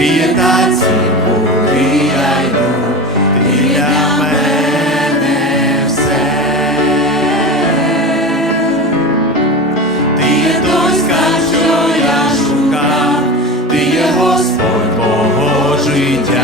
Віддай цілу, і я йду, ти для мене все, ти є той що я шукав, ти є Господь мого життя.